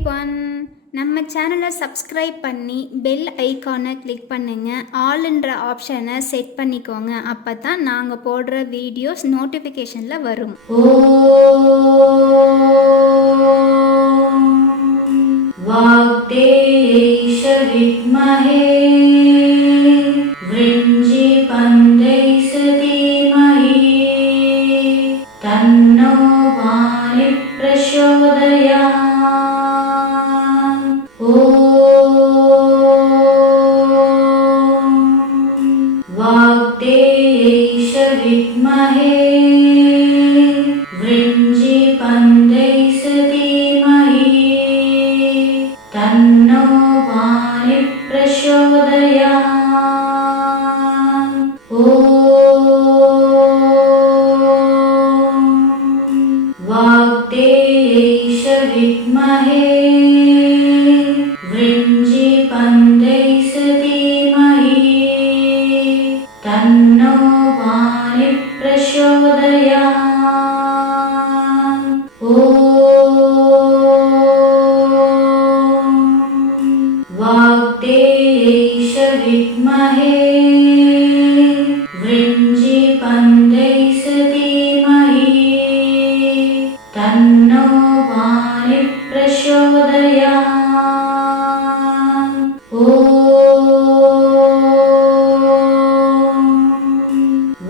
Everyone, நம்ம சேனலை subscribe பண்ணி பெல் ஐக்கானை கிளிக் பண்ணுங்க. ஆல்ன்ற ஆப்ஷனை செட் பண்ணிக்கோங்க. அப்போ தான் நாங்கள் போடுற வீடியோஸ் நோட்டிஃபிகேஷனில் வரும். வாக்தேயைஷ வித்மஹே விருஞ்சி பந்தைஸ தீமஹி தன்னோ வாணி பிரசோதயாத். வாக்தேயைஷ வித்மஹே விருஞ்சி பந்தைஸ தீமஹி தன்னோ வாணி பிரசோதயாத். வாக்தேயைஷ வித்மஹே விருஞ்சி பந்தைஸ தீமஹி தன்னோ வாணி பிரசோதயாத். வாக்தேயைஷ வித்மஹே விருஞ்சி பந்தைஸ தீமஹி தன்னோ வாணி பிரசோதயாத்.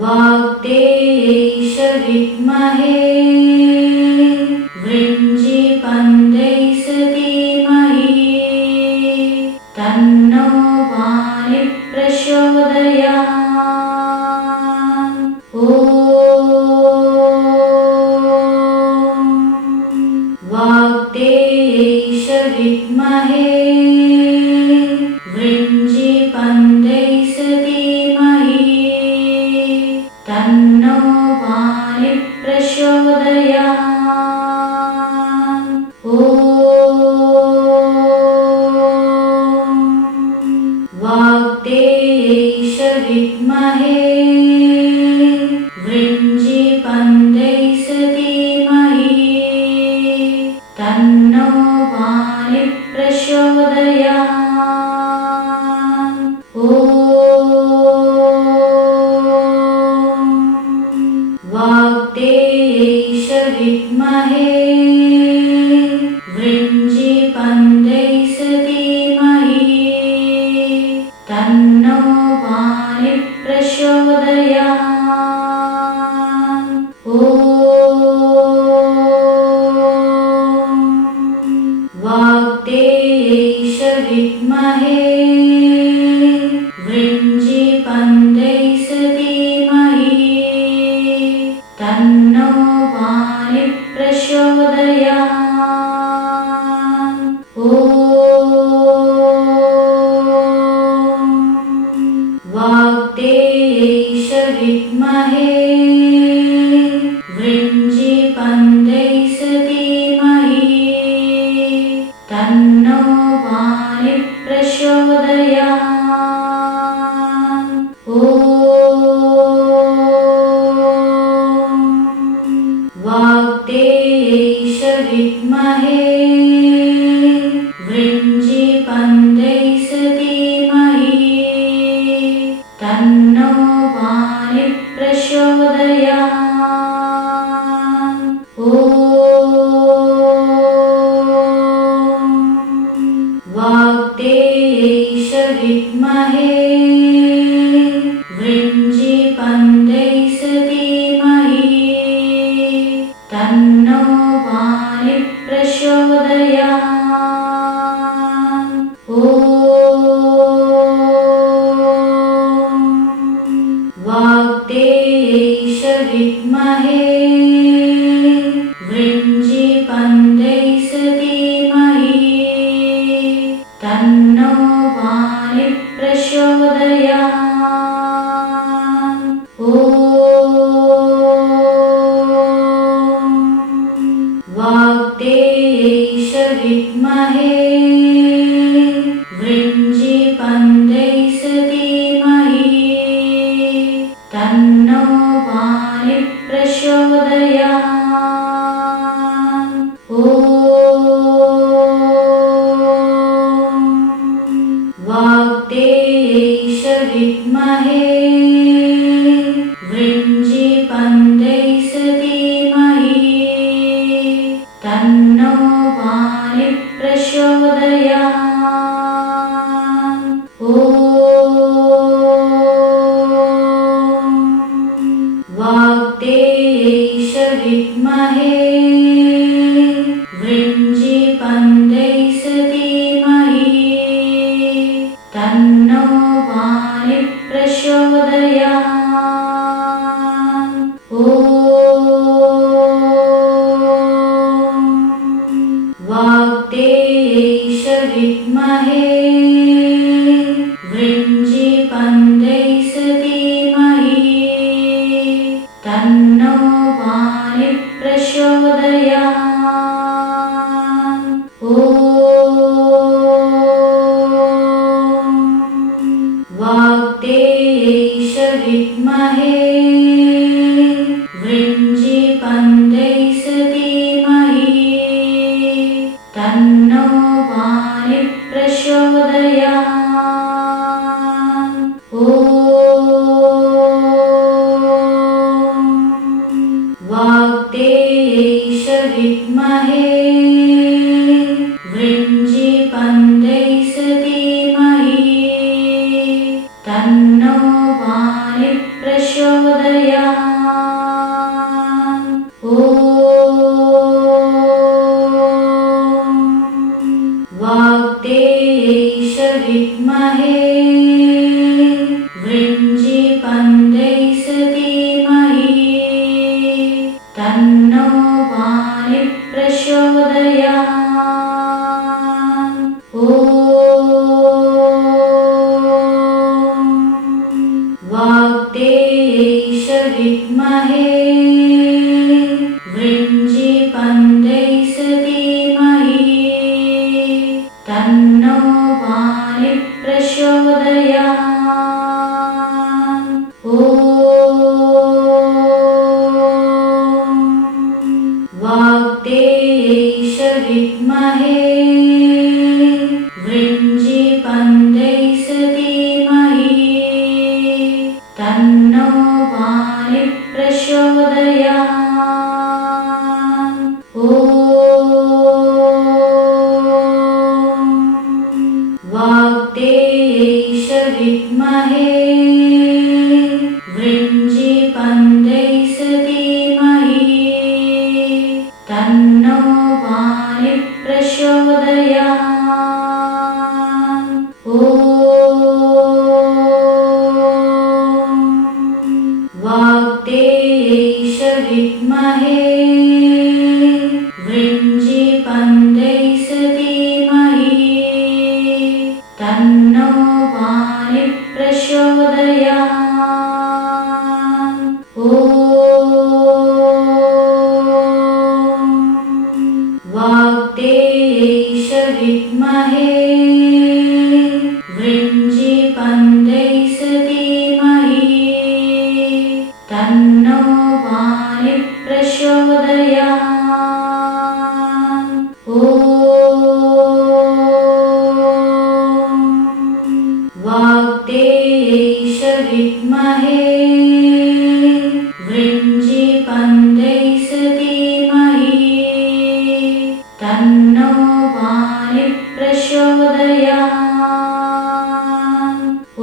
வாக்தேயைஷ வித்மஹே விருஞ்சி பந்தைஸ தீமஹி தன்னோ வாணி பிரசோதயாத். வாக்தேயைஷ வித்மஹே விருஞ்சி பந்தைஸ தீமஹி தன்னோ வாணி பிரசோதயாத். வாக்தேயைஷ வித்மஹே விருஞ்சி பந்தைஸ தீமஹி தன்னோ வாணி பிரசோதயாத். வாக்தேயைஷ வித்மஹே விருஞ்சி பந்தைஸ தீமஹி தன்னோ வாணி பிரசோதயாத். வாக்தேயைஷ வித்மஹே விருஞ்சி பந்தைஸ தீமஹி தன்னோ வாணி பிரசோதயாத். வாக்தேயைஷ வித்மஹே விருஞ்சி பந்தைஸ தீமஹி தன்னோ வாணி பிரசோதயாத். வாக்தேயைஷ வித்மஹே விருஞ்சி பந்தைஸ தீமஹி தன்னோ வாணி பிரசோதயாத். வாக்தேயைஷ வித்மஹே விருஞ்சி பந்தைஸ தீமஹி தன்னோ வாணி பிரசோதயாத். வாக்தேயைஷ வித்மஹே விருஞ்சி பந்தைஸ தீமஹி தன்னோ வாணி பிரசோதயாத். வாக்தேயைஷ வித்மஹே விருஞ்சி பந்தைஸ தீமஹி தன்னோ வாணி பிரசோதயாத். विद्महे वृञ्जीपन्दैस धीमहि तन्नो वाणिः प्रचोदयात्। ॐ वाग्देयैष विद्महे वृञ्जीपन्दैस धीमहि तन्नो वाणिः प्रचोदयात्। ॐ वाग्देयैष विद्महे वृञ्जीपन्दैस धीमहि तन्नो वाणिः प्रचोदयात्। ॐ वाग्देयैष विद्महे वृञ्जीपन्दैस धीमहि तन्नो वाणिः प्रचोदयात्। ॐ वाग्देयैष विद्महे वृञ्जीपन्दैस धीमहि तन्नो वाणिः प्रचोदयात्। ॐ वाग्देयैष विद्महे वृञ्जीपन्दैस धीमहि तन्नो वाणिः प्रचोदयात्। ॐ वाग्देयैष विद्महे वृञ्जीपन्दैस धीमहि तन्नो वाणिः प्रचोदयात्। ॐ वाग्देयैष विद्महे वृञ्जीपन्दैस धीमहि तन्नो वाणिः प्रचोदयात्। ॐ वाग्देयैष विद्महे वृञ्जीपन्दैस धीमहि तन्नो वाणिः प्रचोदयात्। ॐ वाग्देयैष विद्महे वृञ्जीपन्दैस धीमहि तन्नो वाणिः प्रचोदयात्। ॐ वाग्देयैष विद्महे वृञ्जीपन्दैस धीमहि तन्नो वाणिः प्रचोदयात्। ॐ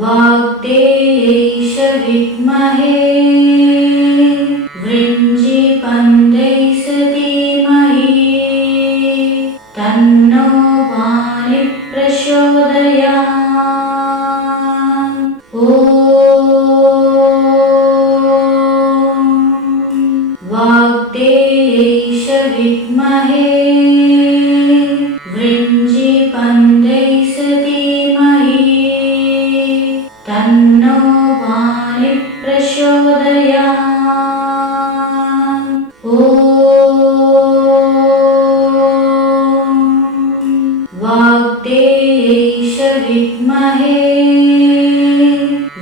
वाग्देयैष विद्महे वृञ्जीपन्दैस धीमहि तन्नो वाणिः प्रचोदयात्। ॐ वाग्देयैष विद्महे वृञ्जीपन्दैस धीमहि तन्नो वाणिः प्रचोदयात्। ॐ वाग्देयैष विद्महे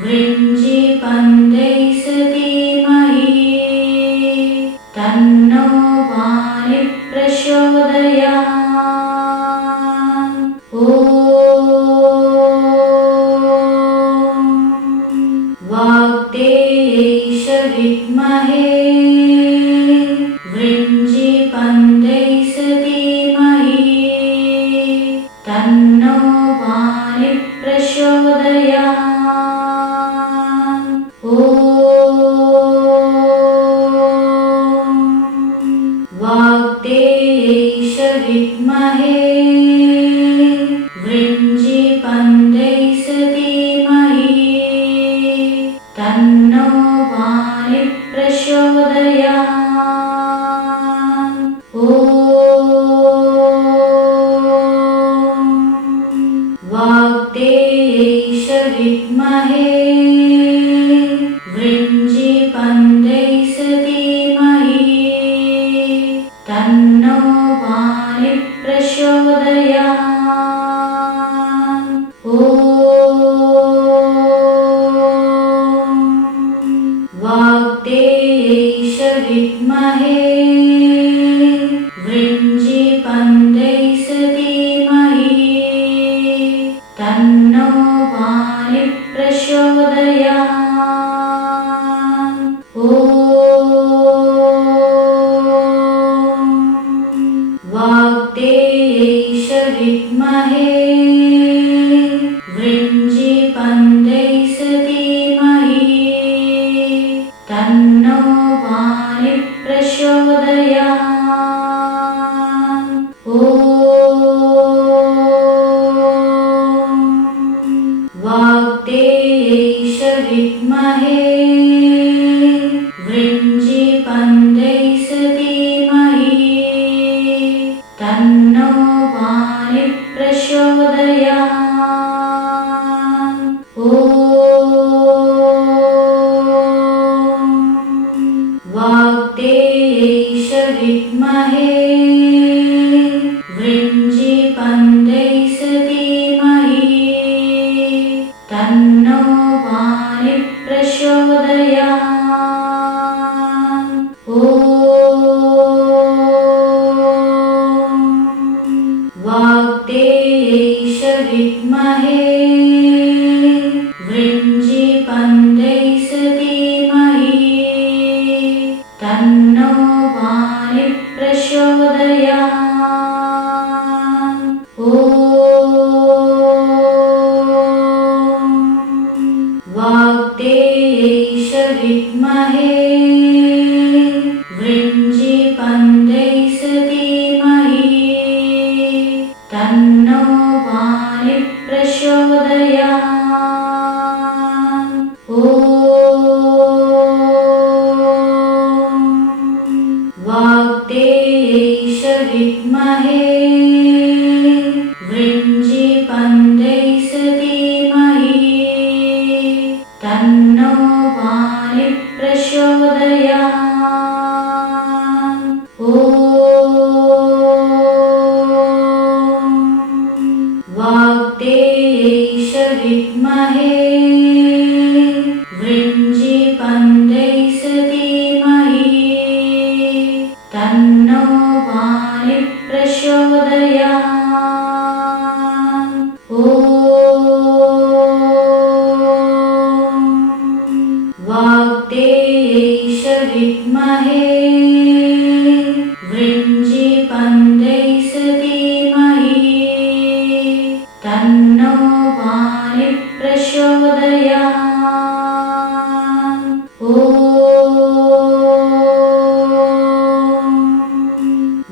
वृञ्जीपन्दैस धीमहि तन्नो वाणिः प्रचोदयात्। ॐ वाग्देयैष विद्महे वृञ्जीपन्दैस धीमहि तन्नो वाणिः प्रचोदयात्। विद्महे वृञ्जीपन्दैस धीमहि तन्नो वाणिः प्रचोदयात्। ॐ वाग्देयैष विद्महे वृञ्जीपन्दैस धीमहि तन्नो वाणिः प्रचोदयात्। ॐ वाग्देयैष विद्महे वृञ्जीपन्दैस धीमहि तन्नो वाणिः प्रचोदयात्। ॐ वाग्देयैष विद्महे वृञ्जीपन्दैस धीमहि तन्नो वाणिः प्रचोदयात्। ॐ वाग्देयैष विद्महे वृञ्जीपन्दैस धीमहि तन्नो वाणिः प्रचोदयात्। ॐ वाग्देयैष विद्महे वृञ्जीपन्दैस धीमहि तन्नो वाणिः प्रचोदयात्। ॐ वाग्देयैष विद्महे वृञ्जीपन्दैस धीमहि तन्नो वाणिः प्रचोदयात्। ॐ वाग्देयैष विद्महे वृञ्जीपन्दैस धीमहि तन्नो वाणिः प्रचोदयात्। ॐ वाग्देयैष विद्महे वृञ्जीपन्दैस धीमहि तन्नो वाणिः प्रचोदयात्। ॐ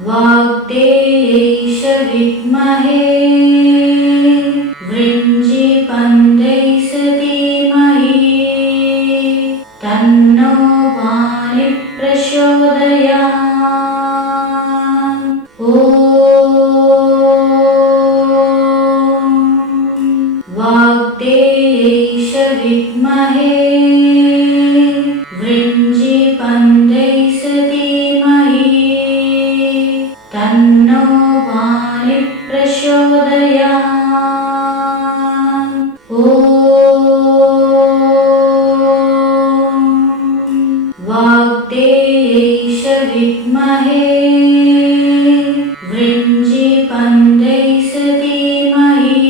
वाग्देयैष विद्महे वृञ्जीपन्दैस धीमहि तन्नो वाणिः प्रचोदयात्। ॐ वाग्देयैष विद्महे वृञ्जीपन्दैस धीमहि तन्नो वाणिः प्रचोदयात्। ॐ वाग्देयैष विद्महे वृञ्जीपन्दैस धीमहि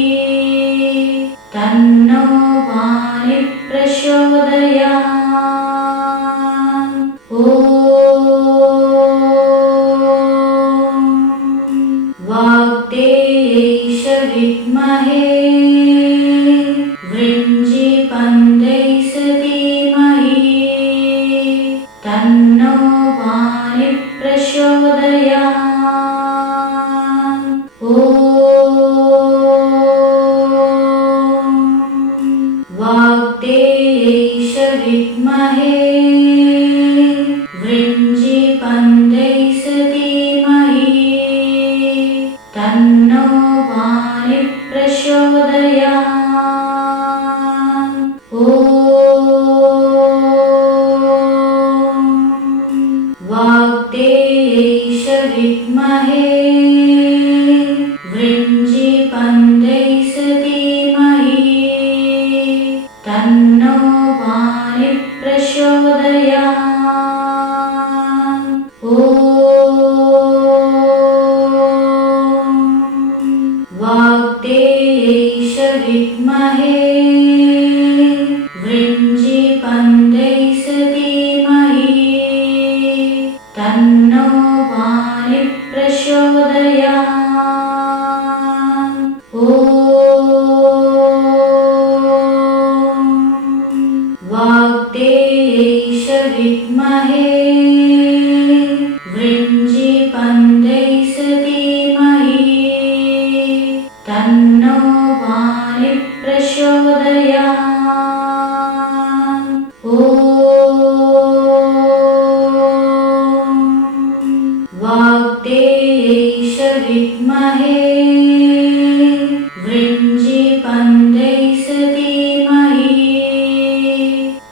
तन्नो वाणिः प्रचोदयात्। ॐ वाग्देयैष विद्महे वृञ्जीपन्दैस धीमहि तन्नो वाणिः प्रचोदयात्। ॐ वाग्देयैष विद्महे वृञ्जीपन्दैस धीमहि तन्नो वाणिः प्रचोदयात्। ॐ वाग्देयैष विद्महे वृञ्जीपन्दैस धीमहि तन्नो वाणिः प्रचोदयात्। वाग्देयैष विद्महे वृञ्जीपन्दैष धीमहि तन्नो वाणिः प्रचोदयात्। वाग्देयैष विद्महे वृञ्जीपन्दैष धीमहि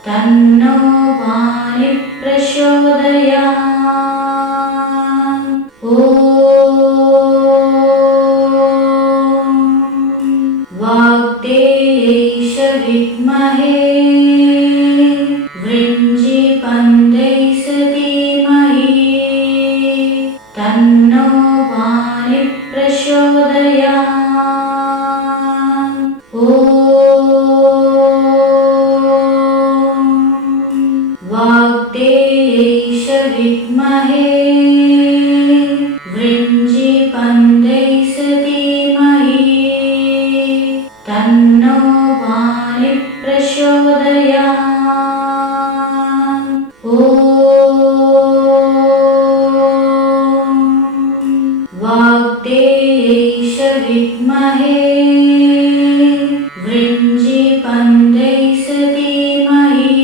तन्नो वाणिः प्रचोदयात्। वाग्देयैष विद्महे वृञ्जीपन्दैष धीमहि तन्नो वाणिः प्रचोदयात्। वाग्देयैष विद्महे वृञ्जीपन्दैष धीमहि तन्नो वाणिः प्रचोदयात्। वाग्देयैष विद्महे वृञ्जीपन्दैष धीमहि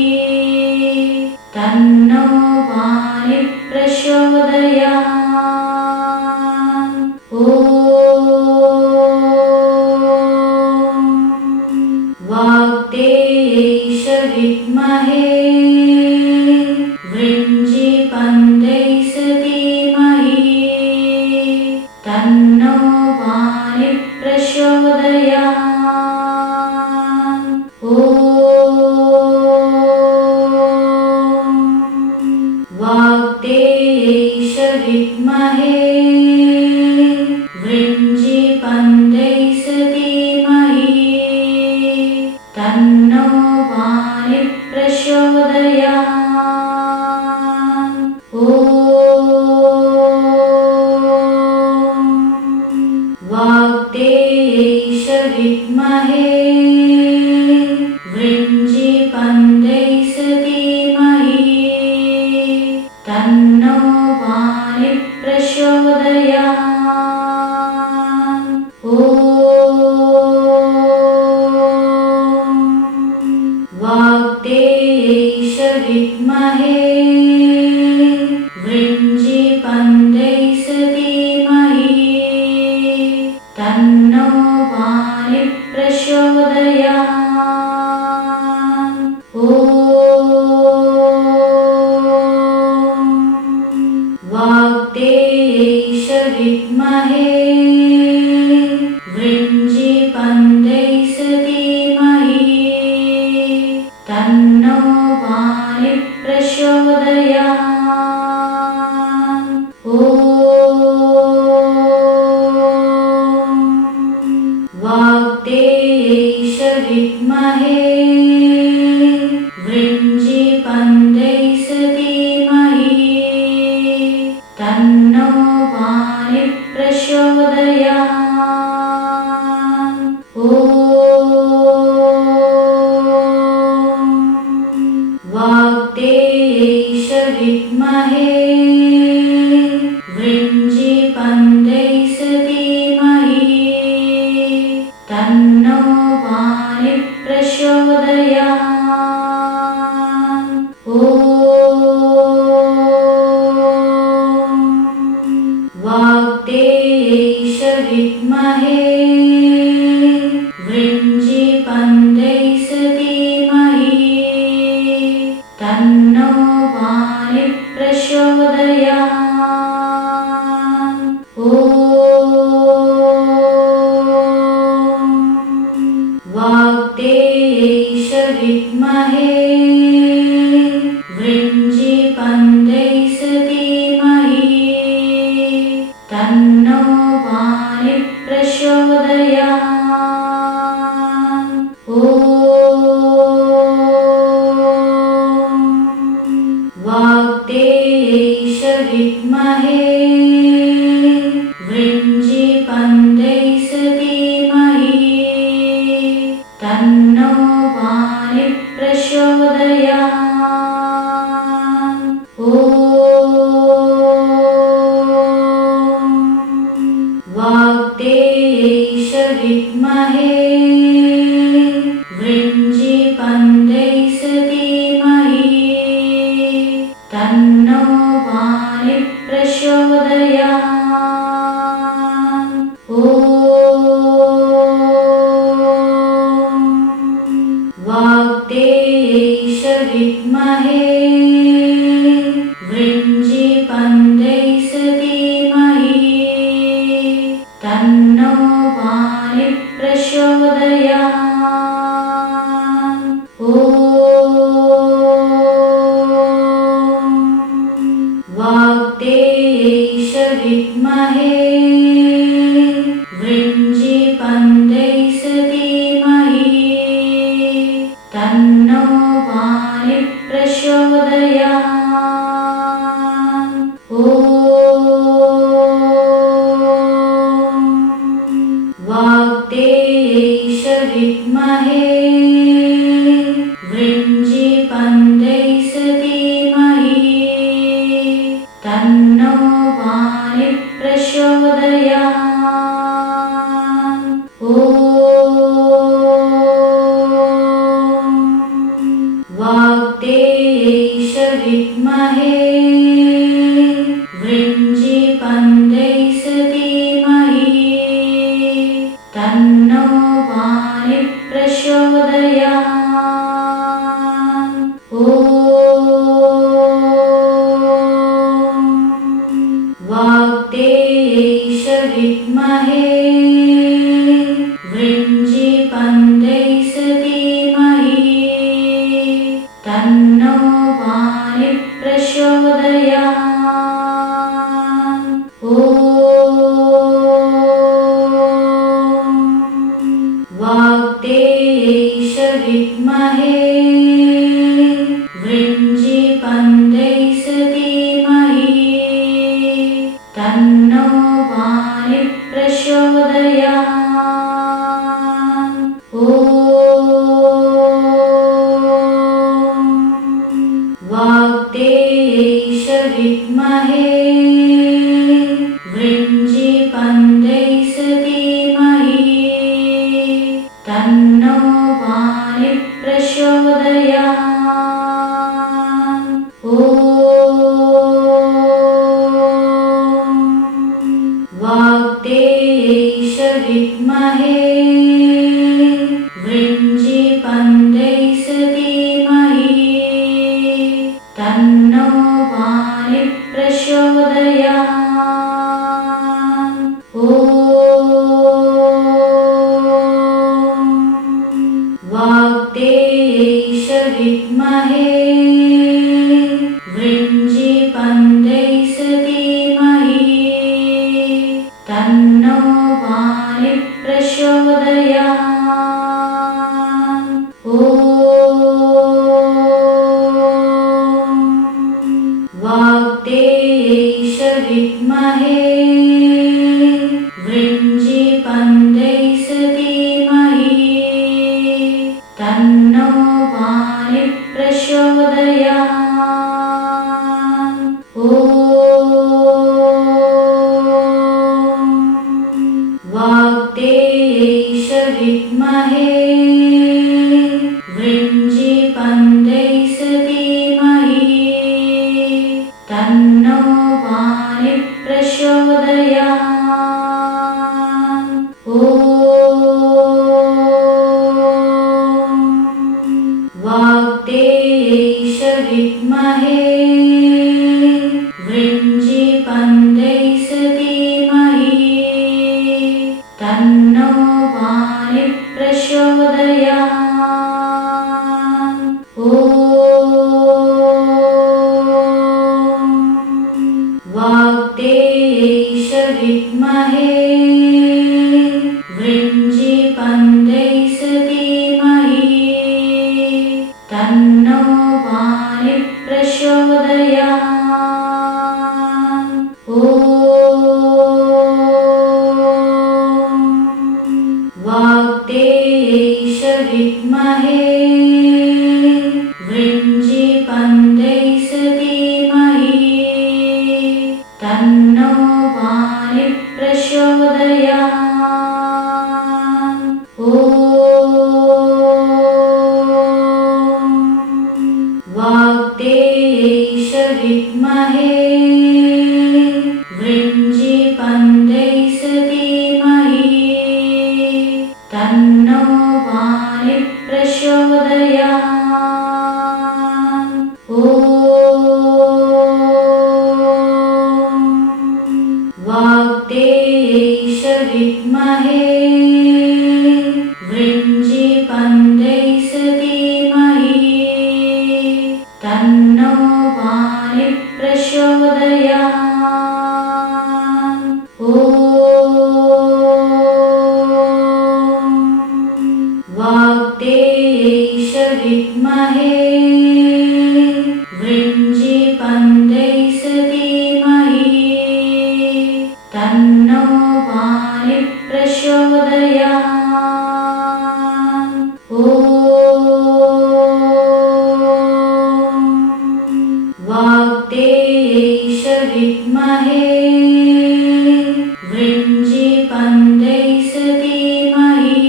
तन्नो वाणिः प्रचोदयात्। वाग्देयैष विद्महे वृञ्जीपन्दैष धीमहि तन्नो वाणिः प्रचोदयात्। वाग्देयैष विद्महे वृञ्जीपन्दैष धीमहि तन्नो वाणिः प्रचोदयात्। वाग्देयैष विद्महे वृञ्जीपन्दैष धीमहि तन्नो वाणिः प्रचोदयात्। वाग्देयैष विद्महे वृञ्जीपन्दैष धीमहि तन्नो वाणिः प्रचोदयात्। वाग्देयैष विद्महे वृञ्जीपन्दैष धीमहि तन्नो वाणिः प्रचोदयात्। वाग्देयैष विद्महे वृञ्जीपन्दैष धीमहि तन्नो वाणिः प्रचोदयात्। वाग्देयैष विद्महे वृञ्जीपन्दैष धीमहि तन्नो वाणिः प्रचोदयात्। वाग्देयैष विद्महे वृञ्जीपन्दैष धीमहि तन्नो वाणिः प्रचोदयात्। वाग्देयैष विद्महे वृञ्जीपन्दैष धीमहि तन्नो वाणिः प्रचोदयात्। वाग्देयैष विद्महे वृञ्जीपन्दैष धीमहि तन्नो वाणिः प्रचोदयात्। ॐ वाग्देयैष विद्महे वृञ्जीपन्दैष धीमहि तन्नो वाणिः प्रचोदयात्। ॐ वाग्देयैष विद्महे वृञ्जीपन्दैष धीमहि तन्नो वाणिः प्रचोदयात्। ॐ वाग्देयैष विद्महे वृञ्जीपन्दैष धीमहि तन्नो वाणिः प्रचोदयात्। ॐ वाग्देयैष विद्महे वृञ्जीपन्दैष धीमहि तन्नो वाणिः प्रचोदयात्। ॐ वाग्देयैष विद्महे वृञ्जीपन्दैष धीमहि तन्नो वाणिः प्रचोदयात्। ॐ वाग्देयैष विद्महे वृञ्जीपन्दैष धीमहि तन्नो वाणिः प्रचोदयात्। ॐ वाग्देयैष विद्महे वृञ्जीपन्दैष धीमहि तन्नो वाणिः प्रचोदयात्। ॐ वाग्देयैष विद्महे वृञ्जीपन्दैष धीमहि तन्नो वाणिः प्रचोदयात्। ॐ वाग्देयैष विद्महे वृञ्जीपन्दैष धीमहि तन्नो वाणिः प्रचोदयात्। ॐ वाग्देयैष विद्महे वृञ्जीपन्दैष धीमहि तन्नो वाणिः प्रचोदयात्। ॐ वाग्देयैष विद्महे वृञ्जीपन्दैष धीमहि तन्नो वाणिः प्रचोदयात्। ॐ वाग्देयैष विद्महे वृञ्जीपन्दैष धीमहि तन्नो वाणिः प्रचोदयात्। ॐ वाग्देयैष विद्महे वृञ्जीपन्दैष धीमहि तन्नो वाणिः प्रचोदयात्। ॐ वाग्देयैष विद्महे वृञ्जीपन्दैष धीमहि तन्नो वाणिः प्रचोदयात्। ॐ वाग्देयैष विद्महे वाग्देयैष विद्महे वृञ्जीपन्दैष धीमहि तन्नो वाणिः प्रचोदयात्। वाग्देयैष विद्महे वृञ्जीपन्दैष धीमहि तन्नो वाणिः प्रचोदयात्। वाग्देयैष विद्महे वृञ्जीपन्दैष धीमहि तन्नो वाणिः प्रचोदयात्। वाग्देयैष विद्महे वृञ्जीपन्दैष धीमहि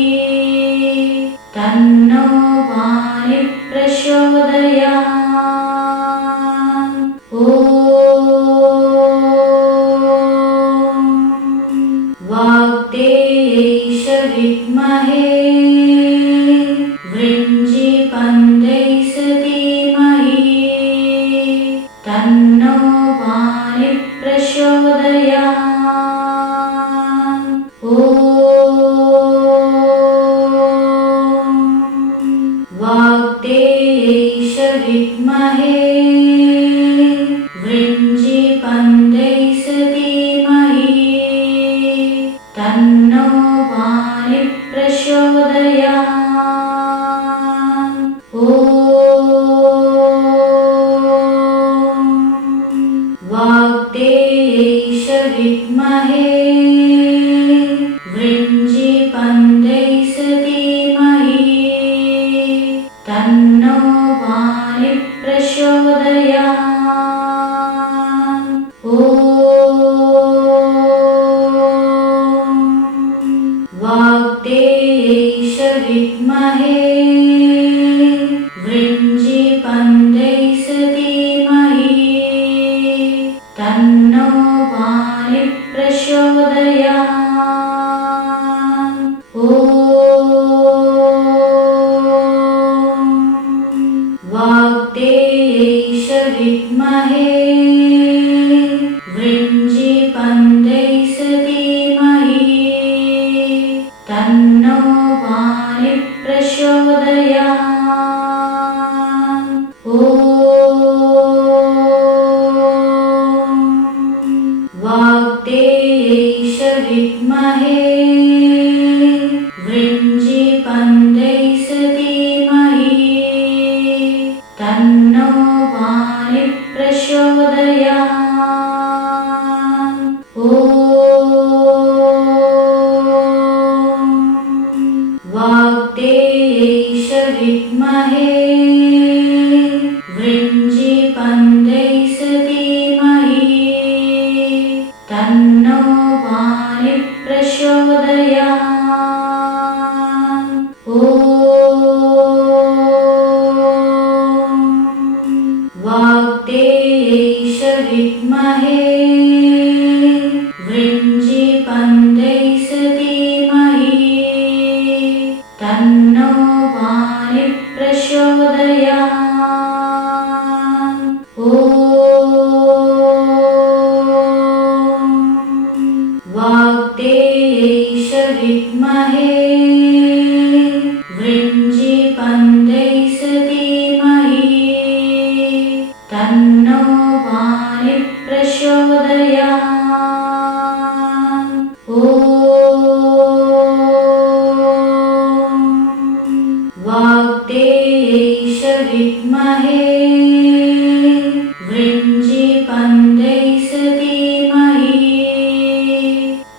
तन्नो वाणिः प्रचोदयात्। वाग्देयैष विद्महे वृञ्जीपन्दैष धीमहि तन्नो वाणिः प्रचोदयात्। वाग्देयैष विद्महे वृञ्जीपन्दैष धीमहि तन्नो वाणिः प्रचोदयात्। वाग्देयैष विद्महे वृञ्जीपन्दैष धीमहि तन्नो वाणिः प्रचोदयात्। वाग्देयैष विद्महे वृञ्जीपन्दैष धीमहि तन्नो वाणिः प्रचोदयात्। वाग्देयैष विद्महे वृञ्जीपन्दैष धीमहि तन्नो वाणिः प्रचोदयात्। वाग्देयैष विद्महे वृञ्जीपन्दैष धीमहि तन्नो वाणिः प्रचोदयात्। वाग्देयैष विद्महे वृञ्जीपन्दैष धीमहि तन्नो वाणिः प्रचोदयात्। वाग्देयैष विद्महे वृञ्जीपन्दैष धीमहि तन्नो वाणिः प्रचोदयात्। वाग्देयैष विद्महे वृञ्जीपन्दैष धीमहि तन्नो वाणिः प्रचोदयात्। वाग्देयैष विद्महे वृञ्जीपन्दैष धीमहि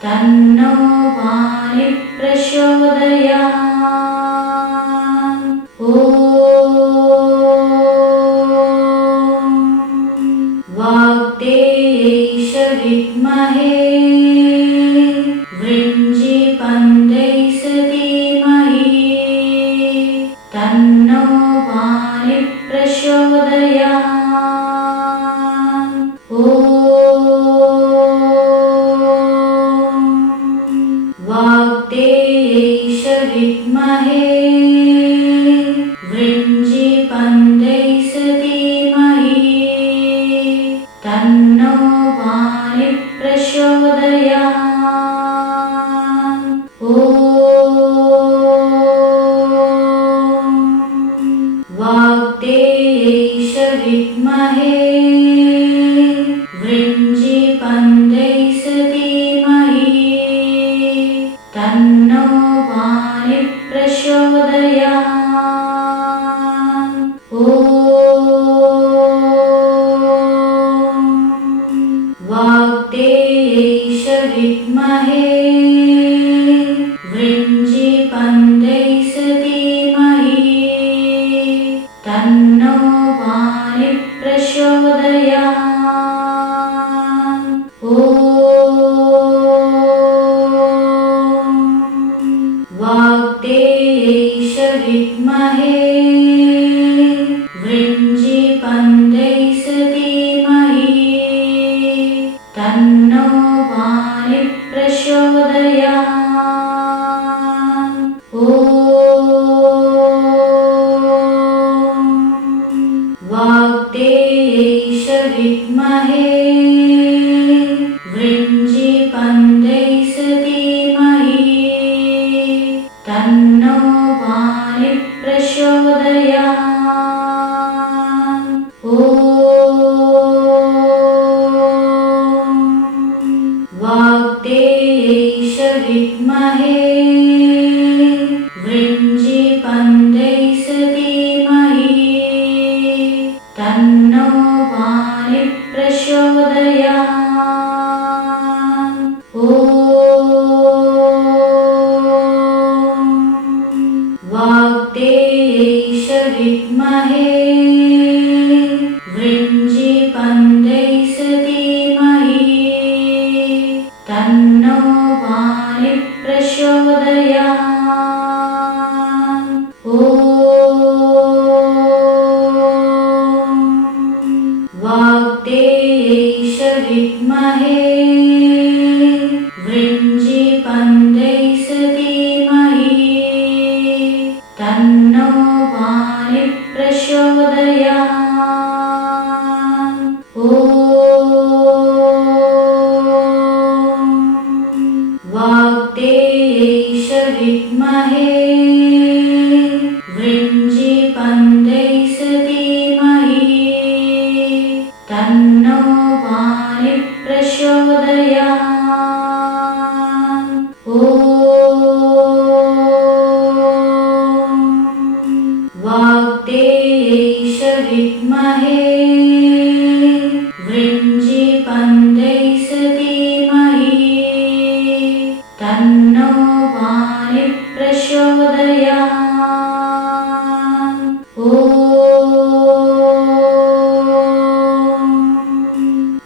तन्नो वाणिः प्रचोदयात्। वाग्देयैष विद्महे वृञ्जीपन्दैष धीमहि तन्नो वाणिः प्रचोदयात्। प्रचोदयात्। ॐ वाग्देयैष विद्महे वृञ्जीपन्दैष धीमहि तन्नो वाणिः प्रचोदयात्। ॐ वाग्देयैष विद्महे वृञ्जीपन्दैष धीमहि तन्नो वाणिः प्रचोदयात्। ॐ वाग्देयैष विद्महे वृञ्जीपन्दैष धीमहि तन्नो वाणिः प्रचोदयात्। ॐ वाग्देयैष विद्महे वृञ्जीपन्दैष धीमहि तन्नो वाणिः प्रचोदयात्। ॐ वाग्देयैष विद्महे वृञ्जीपन्दैष धीमहि तन्नो वाणिः प्रचोदयात्। ॐ वाग्देयैष विद्महे वृञ्जीपन्दैष धीमहि तन्नो वाणिः प्रचोदयात्। ॐ वाग्देयैष विद्महे वृञ्जीपन्दैष धीमहि तन्नो वाणिः प्रचोदयात्। ॐ वाग्देयैष विद्महे वृञ्जीपन्दैष धीमहि तन्नो वाणिः प्रचोदयात्। ॐ वाग्देयैष विद्महे वृञ्जीपन्दैष धीमहि तन्नो वाणिः प्रचोदयात्। ॐ वाग्देयैष विद्महे वृञ्जीपन्दैष धीमहि तन्नो वाणिः प्रचोदयात्। ॐ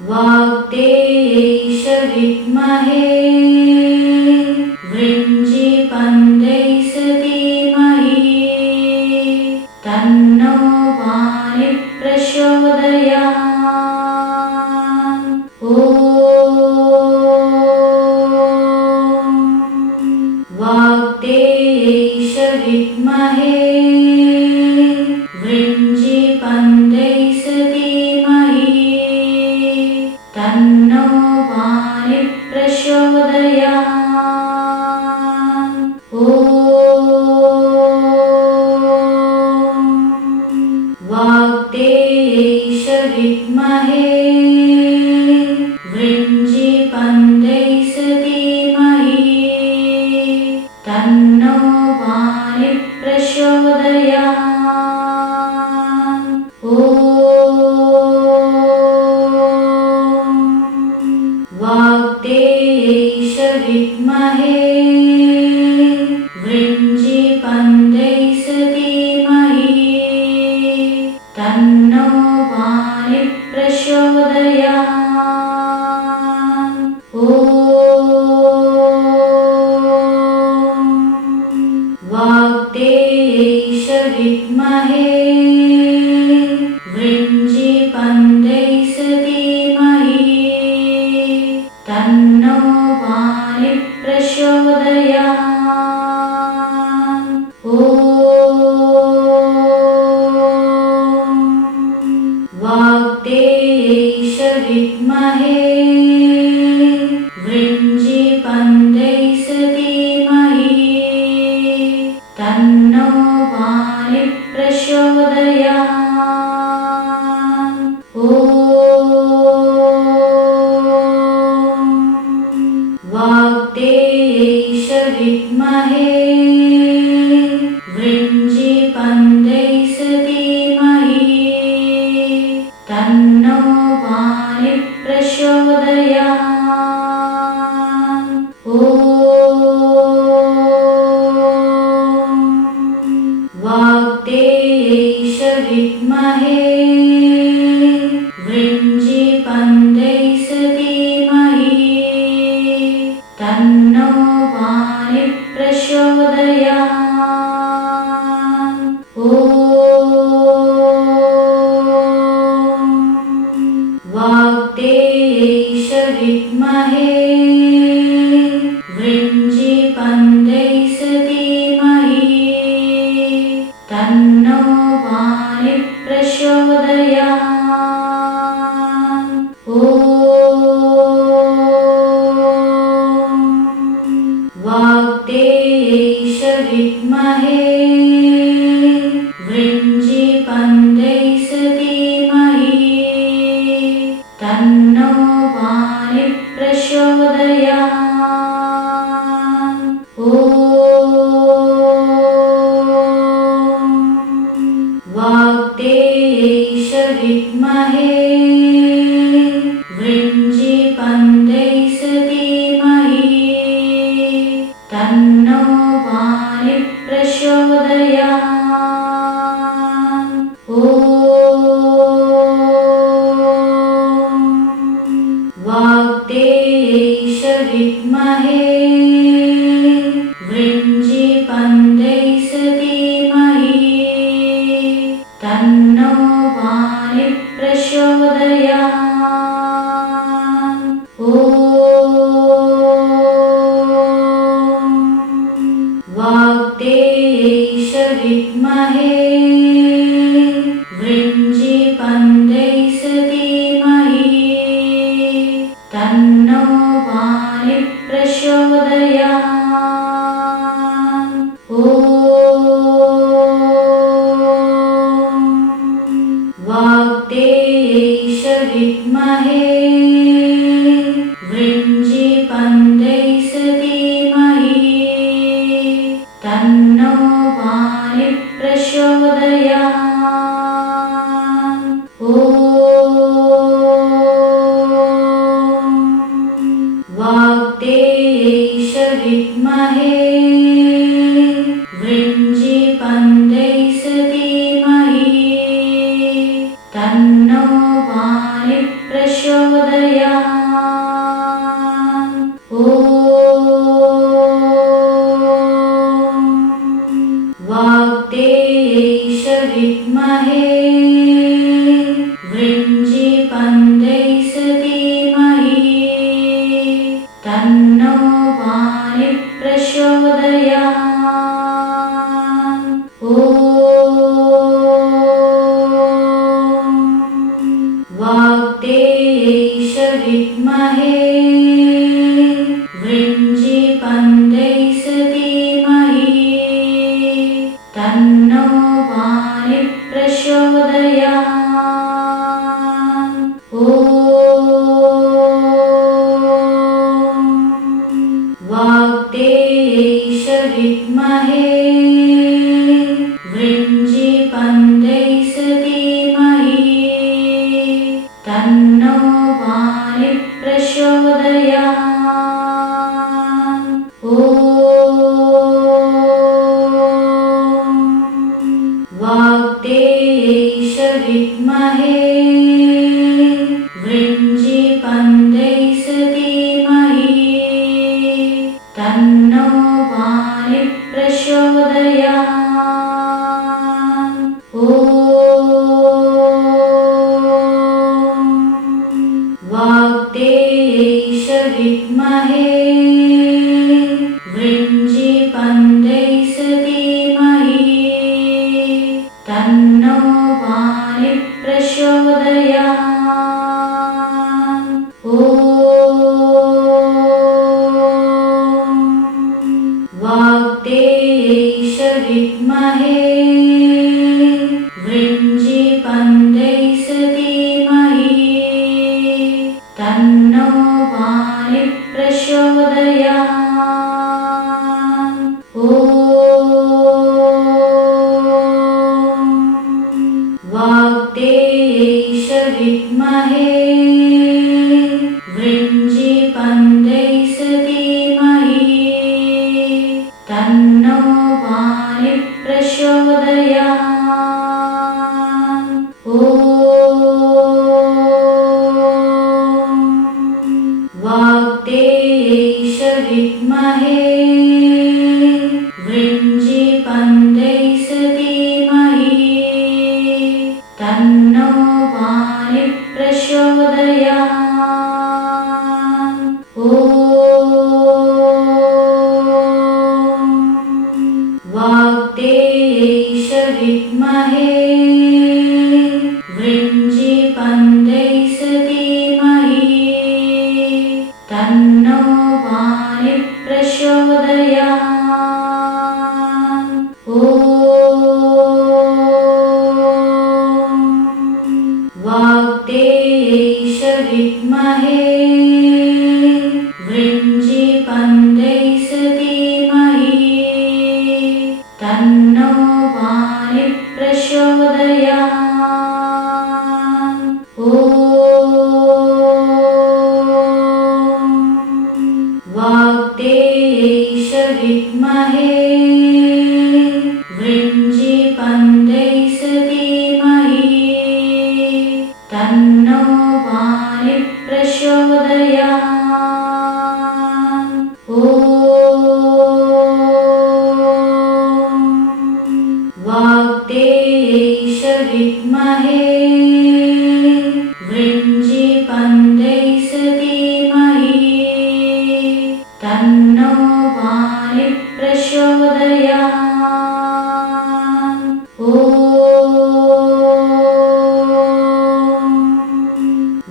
वाग्देयैष विद्महे वृञ्जीपन्दैष धीमहि तन्नो वाणिः प्रचोदयात्। ॐ वाग्देयैष विद्महे वृञ्जीपन्दैष धीमहि तन्नो वाणिः प्रचोदयात्। ॐ वाग्देयैष विद्महे वृञ्जीपन्दैष धीमहि तन्नो वाणिः प्रचोदयात्। ॐ वाग्देयैष विद्महे वृञ्जीपन्दैष धीमहि तन्नो वाणिः प्रचोदयात्। ॐ वाग्देयैष विद्महे विद्महे वृञ्जीपन्दै धीमहि तन्नो वाणिः प्रचोदयात्। ॐ वाग्देव्यै विद्महे वृञ्जीपन्दै धीमहि तन्नो वाणिः प्रचोदयात्। ॐ वाग्देव्यै विद्महे वृञ्जीपन्दै धीमहि तन्नो वाणिः प्रचोदयात्। ॐ वाग्देव्यै विद्महे वृञ्जीपन्दै धीमहि तन्नो वाणिः प्रचोदयात्। ॐ वाग्देव्यै विद्महे वृञ्जीपन्दै धीमहि तन्नो वाणिः प्रचोदयात्। ॐ वाग्देव्यै विद्महे वृञ्जीपन्दै धीमहि तन्नो वाणिः प्रचोदयात्। ॐ वाग्देव्यै विद्महे वृञ्जीपन्दै धीमहि तन्नो वाणिः प्रचोदयात्। ॐ वाग्देव्यै विद्महे वृञ्जीपन्दै धीमहि तन्नो वाणिः प्रचोदयात्। ॐ वाग्देव्यै विद्महे वृञ्जीपन्दै धीमहि तन्नो वाणिः प्रचोदयात्। ॐ वाग्देव्यै विद्महे वृञ्जीपन्दै धीमहि तन्नो वाणिः प्रचोदयात्। ॐ वाग्देव्यै विद्महे वृञ्जीपन्दै धीमहि तन्नो वाणिः प्रचोदयात्। ॐ वाग्देव्यै विद्महे वृञ्जीपन्दै धीमहि तन्नो वाणिः प्रचोदयात्। ॐ वाग्देव्यै विद्महे वृञ्जीपन्दै धीमहि तन्नो वाणिः प्रचोदयात्। ॐ वाग्देव्यै विद्महे वृञ्जीपन्दै धीमहि तन्नो वाणिः प्रचोदयात्। ॐ वाग्देव्यै विद्महे वृञ्जीपन्दै धीमहि तन्नो वाणिः प्रचोदयात्। विद्महे वृञ्जीपन्दैस धीमहि तन्नो वाणिः प्रचोदयात्। वाग्देयैष विद्महे वृञ्जीपन्दैस धीमहि तन्नो वाणिः प्रचोदयात्। वाग्देयैष विद्महे वृञ्जीपन्दैस धीमहि तन्नो वाणिः प्रचोदयात्। वाग्देयैष विद्महे वृञ्जीपन्दैस धीमहि तन्नो वाणिः प्रचोदयात्। वाग्देयैष विद्महे वृञ्जीपन्दैस धीमहि तन्नो वाणिः प्रचोदयात्। वाग्देयैष विद्महे वृञ्जीपन्दैस धीमहि तन्नो वाणिः प्रचोदयात्।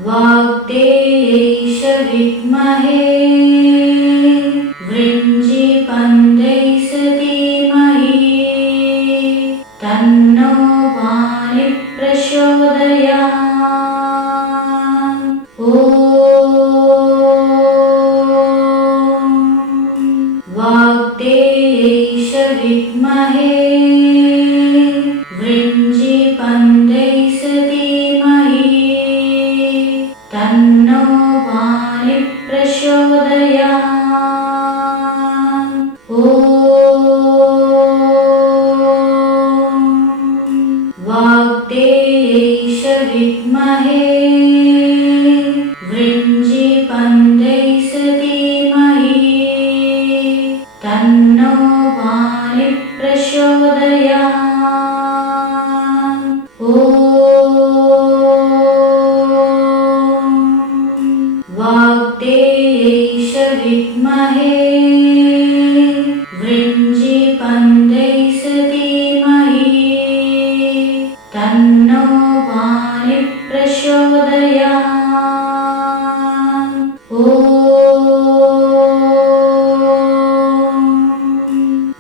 वाग्देयैष विद्महे वृञ्जीपन्दैस धीमहि तन्नो वाणिः प्रचोदयात्। वाग्देयैष विद्महे वृञ्जीपन्दैस धीमहि तन्नो वाणिः प्रचोदयात्। वाग्देयैष विद्महे वृञ्जीपन्दैस धीमहि तन्नो वाणिः प्रचोदयात्। वाग्देयैष विद्महे वृञ्जीपन्दैस धीमहि तन्नो वाणिः प्रचोदयात्।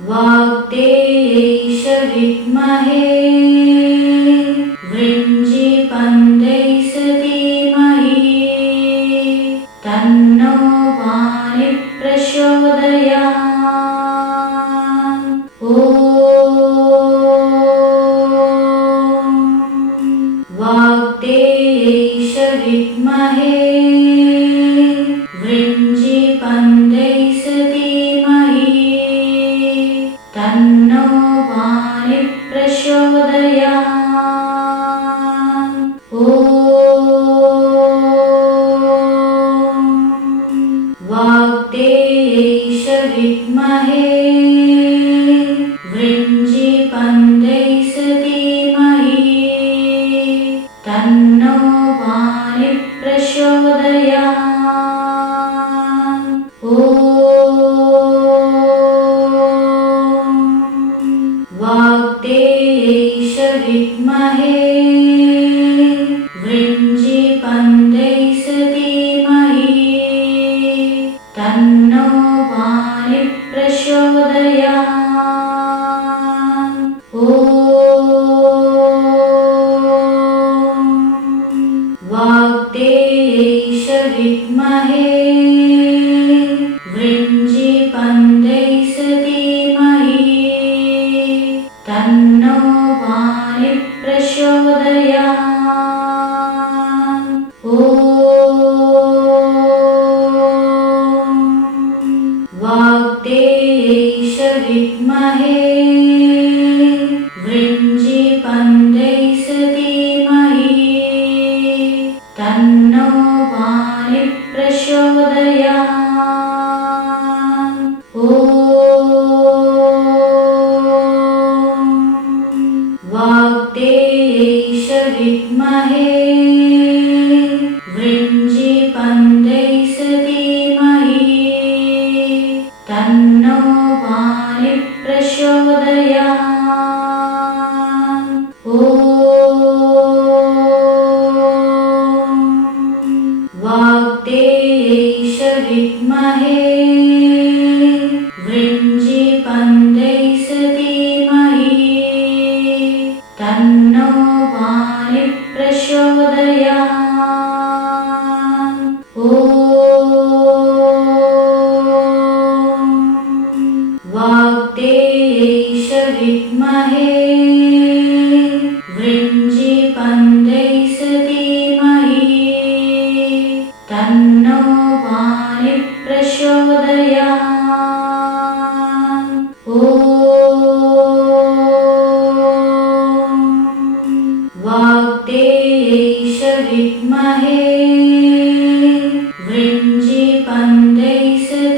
वाग्देयैष विद्महे वृञ्जीपन्दैस धीमहि तन्नो वाणिः प्रचोदयात्। वाग्देयैष विद्महे वृञ्जीपन्दैस धीमहि तन्नो वाणिः प्रचोदयात्। वाग्देयैष विद्महे वृञ्जीपन्दैस धीमहि तन्नो वाणिः प्रचोदयात्। वाग्देयैष विद्महे वृञ्जीपन्दैस धीमहि तन्नो वाणिः प्रचोदयात्। वाग्देयैष विद्महे वृञ्जीपन्दैस धीमहि तन्नो वाणिः प्रचोदयात्। विद्महे वृञ्जीपन्दै धीमहि तन्नो वाणिः प्रचोदयात्। वाग्देयैष विद्महे वृञ्जीपन्दै धीमहि तन्नो वाणिः प्रचोदयात्। वाग्देयैष विद्महे वृञ्जीपन्दै धीमहि तन्नो वाणिः प्रचोदयात्। वाग्देयैष विद्महे वृञ्जीपन्दै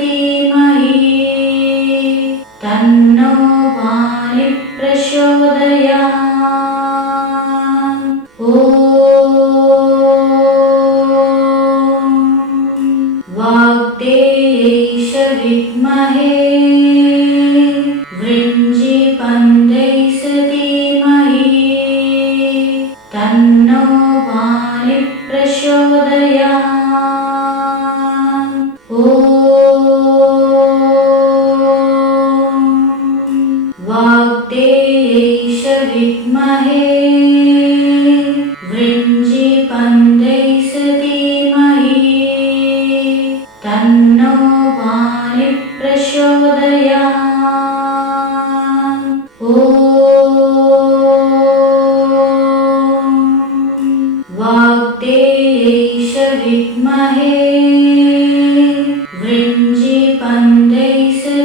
धीमहि तन्नो वाणिः प्रचोदयात्। वाग्देयैष विद्महे वृञ्जीपन्दै धीमहि तन्नो वाणिः प्रचोदयात्। वाग्देयैष विद्महे वृञ्जीपन्दै धीमहि तन्नो वाणिः प्रचोदयात्। वाग्देयैष विद्महे वृञ्जीपन्दै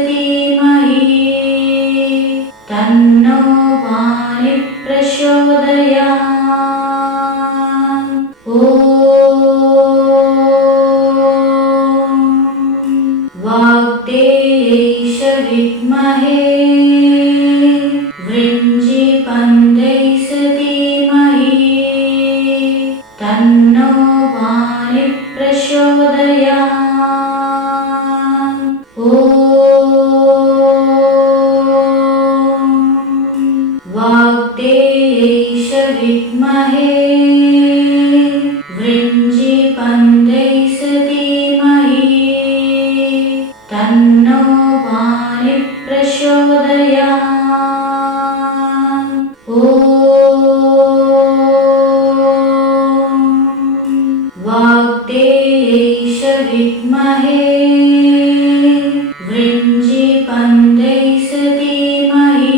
धीमहि तन्नो वाणिः प्रचोदयात्। वाग्देयैष विद्महे वृञ्जीपन्दै धीमहि तन्नो वाणिः प्रचोदयात्। वाग्देयैष विद्महे वृञ्जीपन्दै धीमहि तन्नो वाणिः प्रचोदयात्। वाग्देयैष विद्महे वृञ्जीपन्दै धीमहि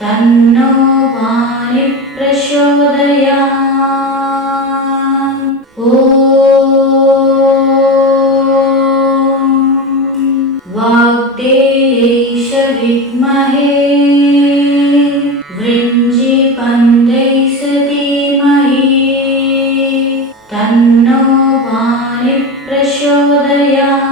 तन्नो वाणिः प्रचोदयात्। वाग्देयैष विद्महे वृञ्जीपन्दै धीमहि तन्नो वाणिः प्रचोदयात्।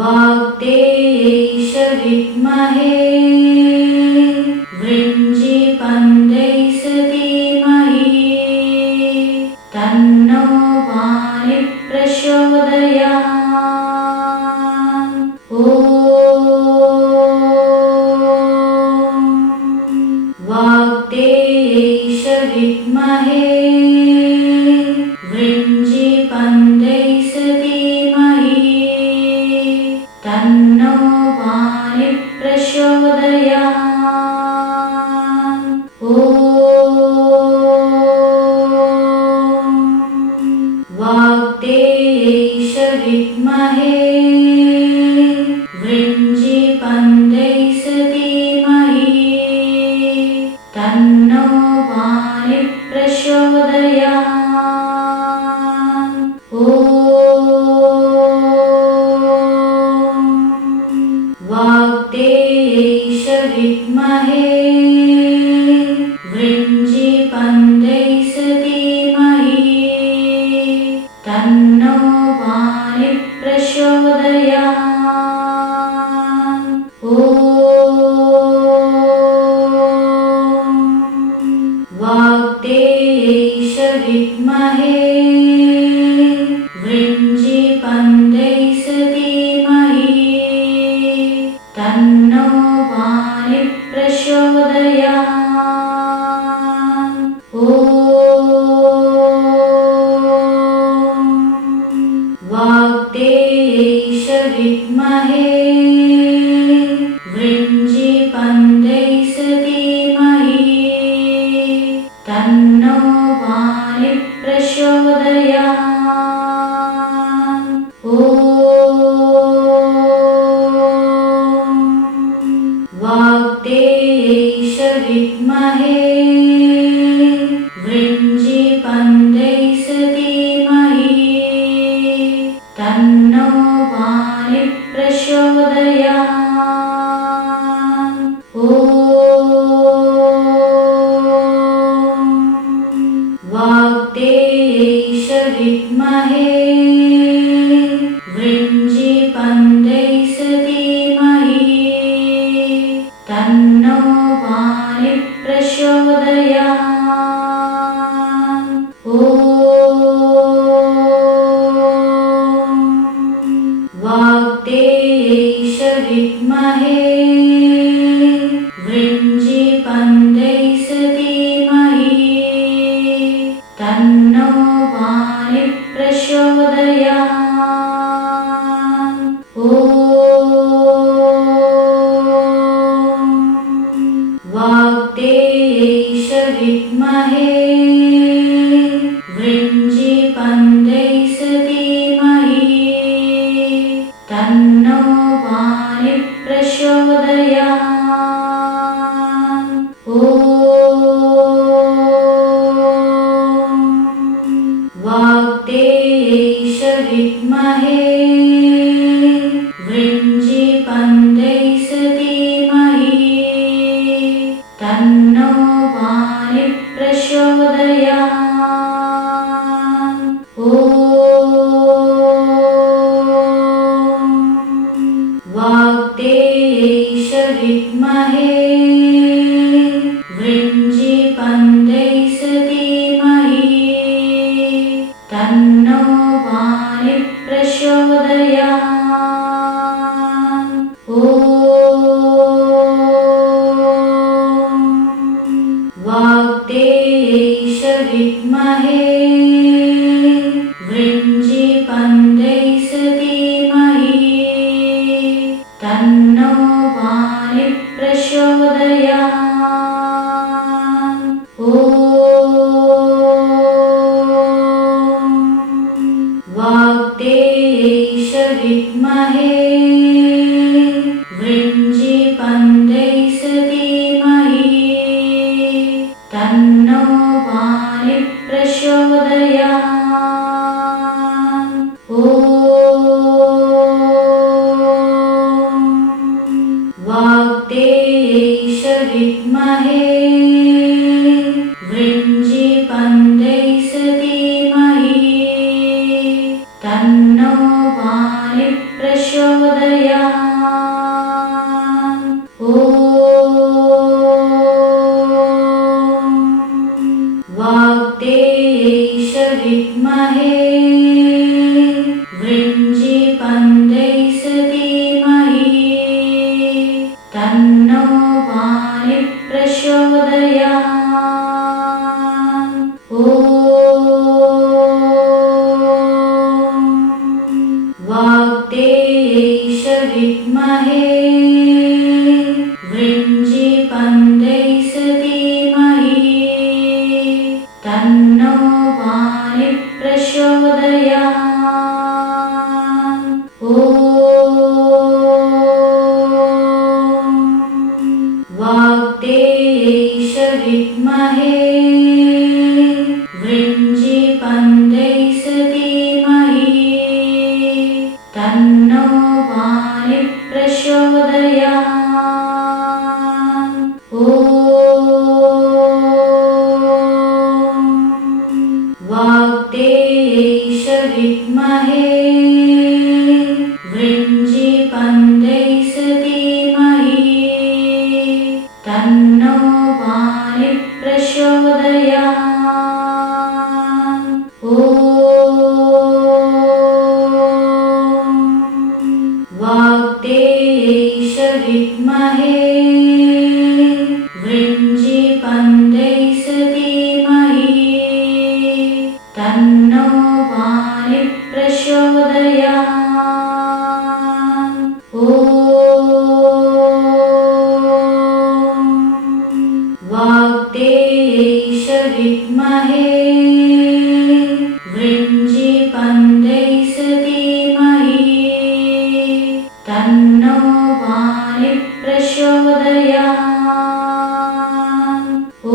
वाग्देयैष विद्महे वृञ्जीपन्दै धीमहि तन्नो वाणिः प्रचोदयात्। वाग्देयैष विद्महे वृञ्जीपन्दै धीमहि तन्नो वाणिः प्रचोदयात्। वाग्देयैष विद्महे वृञ्जीपन्दै धीमहि तन्नो वाणिः प्रचोदयात्। वाग्देयैष विद्महे वृञ्जीपन्दै धीमहि तन्नो वाणिः प्रचोदयात्। वाग्देयैष विद्महे वृञ्जीपन्दैष धीमहि तन्नो वाणिः प्रचोदयात्। वाग्देयैष विद्महे वृञ्जीपन्दैष धीमहि तन्नो वाणिः प्रचोदयात्। वाग्देयैष विद्महे वृञ्जीपन्दैष धीमहि तन्नो वाणिः प्रचोदयात्। वाग्देयैष विद्महे वृञ्जीपन्दैष धीमहि तन्नो वाणिः प्रचोदयात्। वाग्देयैष विद्महे वृञ्जीपन्दैष धीमहि तन्नो वाणिः प्रचोदयात्। वाग्देयैष विद्महे वृञ्जीपन्दैष धीमहि तन्नो वाणिः प्रचोदयात्। वाग्देयैष विद्महे वृञ्जीपन्दैष धीमहि तन्नो वाणिः प्रचोदयात्। वाग्देयैष विद्महे वृञ्जीपन्दैष धीमहि तन्नो वाणिः प्रचोदयात्। वाग्देयैष विद्महे वृञ्जीपन्दैष धीमहि तन्नो वाणिः प्रचोदयात्। वाग्देयैष विद्महे वृञ्जीपन्दैष धीमहि तन्नो वाणिः प्रचोदयात्। वाग्देयैष विद्महे वृञ्जीपन्दैष धीमहि तन्नो वाणिः प्रचोदयात्। वाग्देयैष विद्महे वृञ्जीपन्दैष धीमहि तन्नो वाणिः प्रचोदयात्। वाग्देयैष विद्महे वृञ्जीपन्दैष धीमहि तन्नो वाणिः प्रचोदयात्। वाग्देयैष विद्महे वृञ्जीपन्दैष धीमहि तन्नो वाणिः प्रचोदयात्। वाग्देयैष विद्महे वृञ्जीपन्दैष धीमहि विद्महे वृञ्जीपन्दैः धीमहि तन्नो वाणिः प्रचोदयात्। ॐ वाग्देव्यै विद्महे वृञ्जीपन्दैः धीमहि तन्नो वाणिः प्रचोदयात्। ॐ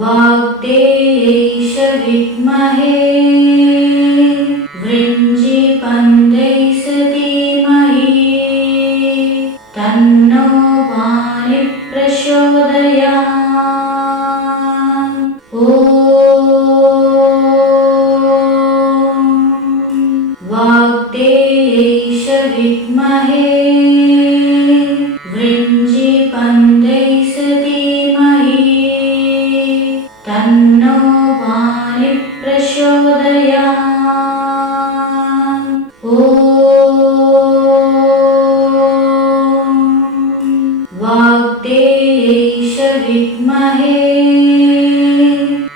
वाग्देव्यै विद्महे वृञ्जीपन्दैः धीमहि तन्नो वाणिः प्रचोदयात्। ॐ वाग्देव्यै विद्महे वृञ्जीपन्दैः धीमहि तन्नो वाणिः प्रचोदयात्। ॐ वाग्देव्यै विद्महे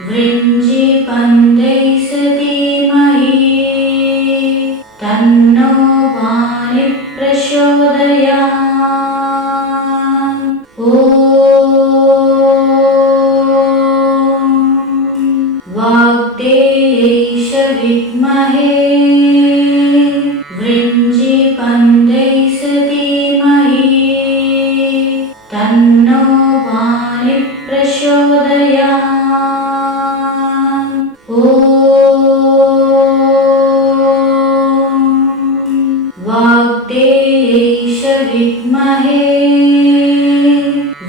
वृञ्जीपन्दैः धीमहि तन्नो वाणिः प्रचोदयात्। ॐ वाग्देव्यै विद्महे वृञ्जीपन्दैः धीमहि तन्नो वाणिः प्रचोदयात्। ॐ वाग्देव्यै विद्महे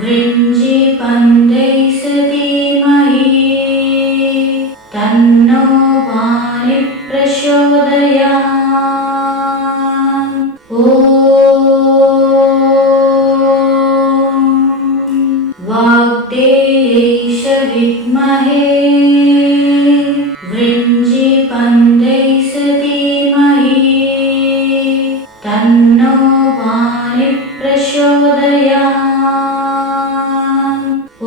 वृञ्जीपन्दैः धीमहि तन्नो वाणिः प्रचोदयात्। ॐ वाग्देव्यै विद्महे वृञ्जीपन्दैः धीमहि तन्नो वाणिः प्रचोदयात्।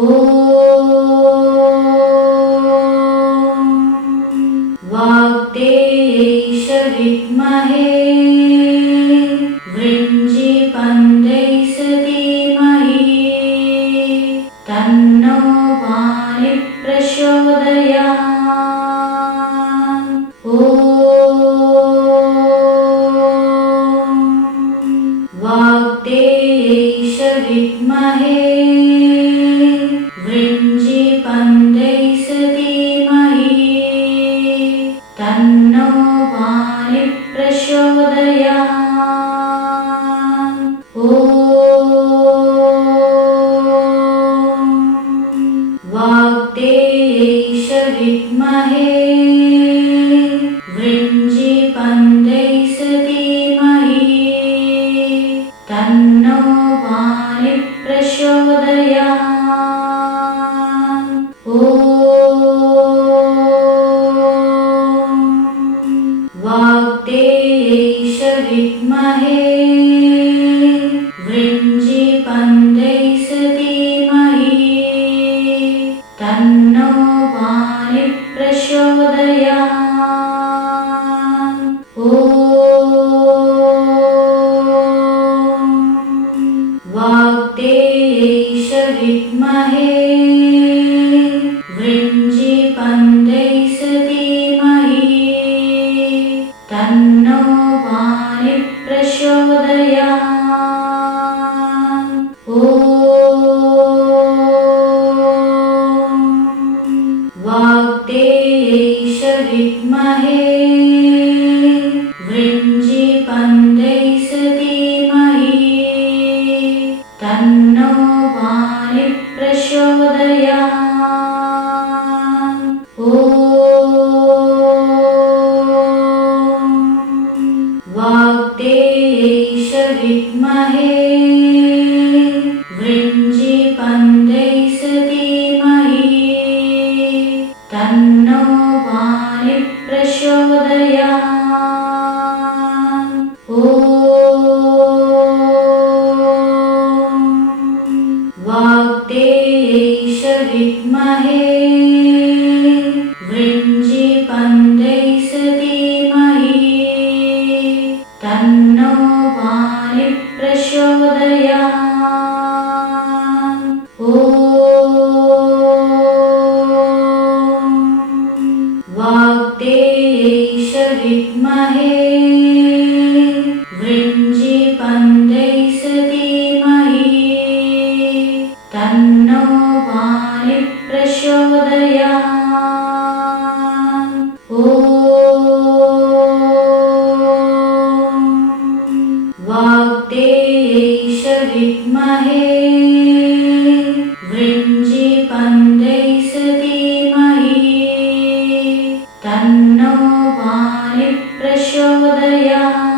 ॐ वाग्देव्यै विद्महे वृञ्जीपन्दैः धीमहि तन्नो वाणिः प्रचोदयात्। ॐ वाग्देव्यै विद्महे वृञ्जीपन्दैः धीमहि तन्नो वाणिः प्रचोदयात्। ॐ वाग्देव्यै विद्महे वृञ्जीपन्दैः धीमहि तन्नो वाणिः प्रचोदयात्। ॐ वाग्देव्यै विद्महे वृञ्जीपन्दैः धीमहि तन्नो वाणिः प्रचोदयात्। ॐ वाग्देव्यै विद्महे वृञ्जीपन्दैः धीमहि तन्नो वाणिः प्रचोदयात्। ॐ वाग्देव्यै विद्महे वृञ्जीपन्दैः धीमहि तन्नो वाणिः प्रचोदयात्। ॐ वाग्देव्यै विद्महे वृञ्जीपन्दैः धीमहि तन्नो वाणिः प्रचोदयात्। ॐ वाग्देयैष विद्महे वृञ्जीपन्दैष धीमहि तन्नो वाणिः प्रचोदयात्। ॐ वाग्देयैष विद्महे वृञ्जीपन्दैष धीमहि तन्नो वाणिः प्रचोदयात्। ॐ वाग्देयैष विद्महे वृञ्जीपन्दैष धीमहि तन्नो वाणिः प्रचोदयात्।